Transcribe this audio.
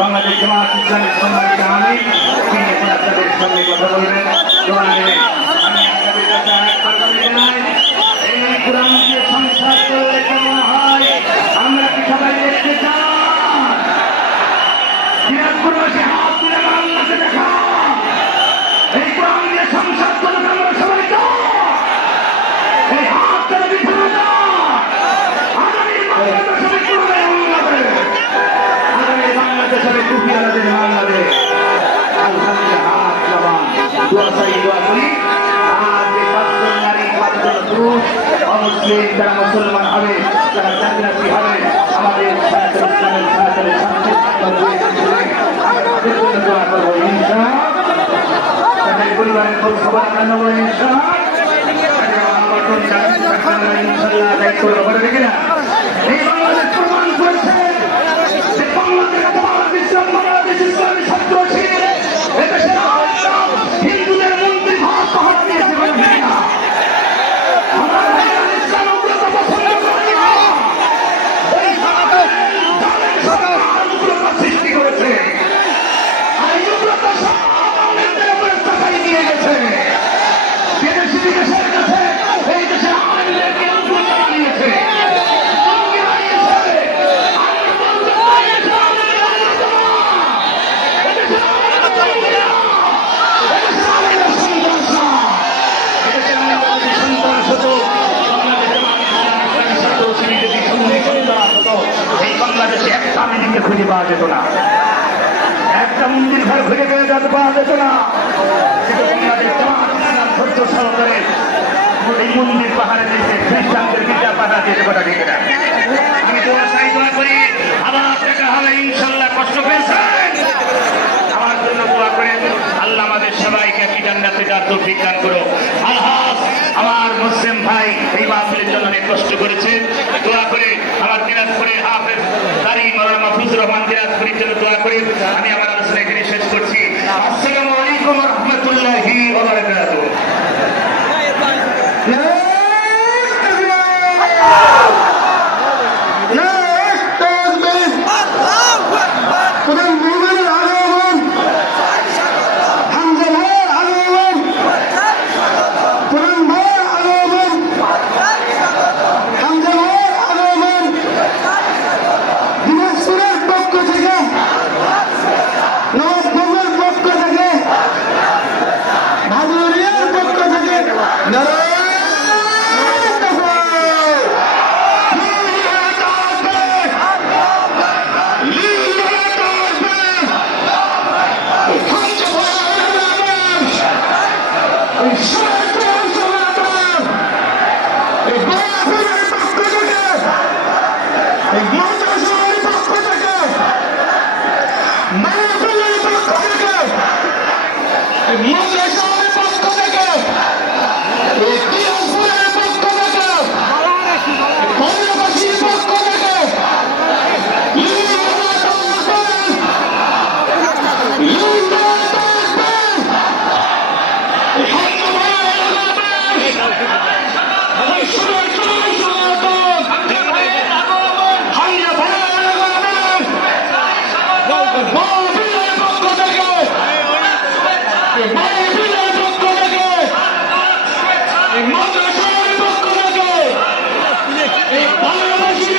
বাংলাদেশ জামাত ইসলামী সম্মানিত আমির তিনি আপনাদের সঙ্গে কথা বলবেন। আমি আপনাদের কাছে এই কোরআনকে সংস্কার করলে কেমন হয় আমরা কি সবাই দেখতে চাই? দিনাজপুরবাসী হাত তুলে বাংলাকে দেখা এই কোরআন দিয়ে সংস্কার করলে আমরা সবাই তো এই হাত তুলে বিছানা দাও। আগামী বাংলাদেশের বাংলাদেশের টুপিওয়ালাদের বাংলাদেশ আলহামদুলিল্লাহ হাত জবান দোয়া চাই দোয়া করি। আর যে পাঁচজন নারী পাঁচজন পুরুষ অমুসলিম যারা মুসলমান হবে যারা জান্নাতি হবে আমাদের ছাত্র ইসলামের ছাত্রের শান্তি তাদের জন্য দোয়া করবো ইনশাআল্লাহ। তাদের পরিবারের খোঁজ খবর আমরা নেবো ইনশাআল্লাহ। ইনশাআল্লাহ দায়িত্ব করে দেখে না এই বাংলাদেশ প্রমাণ করেছে যে বাংলাদেশ বাংলাদেশ ইসলামী ছাত্র শিবির এদেশের হিন্দুদের মন্ত্রী ভাত পাহাড় দিয়েছে সৃষ্টি করেছে আর এই উগ্রতা সব নিয়ে গেছে বিদেশি বিদেশের কাছে এই দেশের আইনকে উগ্র বানিয়েছে। বাংলাদেশে একটা আমেরিকে খুঁজে পাওয়া যেত না, একটা মন্দির ঘর খুঁজে পাওয়া যেত না। ধৈর্য সহকারে এই মন্দির পাহাড়ে দিয়েছে খ্রিস্টানদের গির্জা পাহাড় দিয়েছে কথা ঠিক না। আমি দোয়া চাই দোয়া করি আবার দেখা হবে ইনশাল্লাহ। কষ্ট পেয়েছেন আমার জন্য দোয়া করেন আল্লাহ আমাদের সবাইকে একই জান্নাতে যাওয়ার তৌফিক দান করো। আলহাজ আমার মুসলিম ভাই এই মাহফিলের জন্য অনেক কষ্ট করেছে দোয়া করে আমার দিনাজপুরে হাফেজ কারি মাওলানা মাহফুজুর রহমান দিনাজপুরের জন্য দোয়া করে আমি আমার আলোচনা এখানে শেষ করছি। আসসালামু আলাইকুম ওয়া রাহমাতুল্লাহি ওয়া বারাকাতুহু। বাংলাদেশের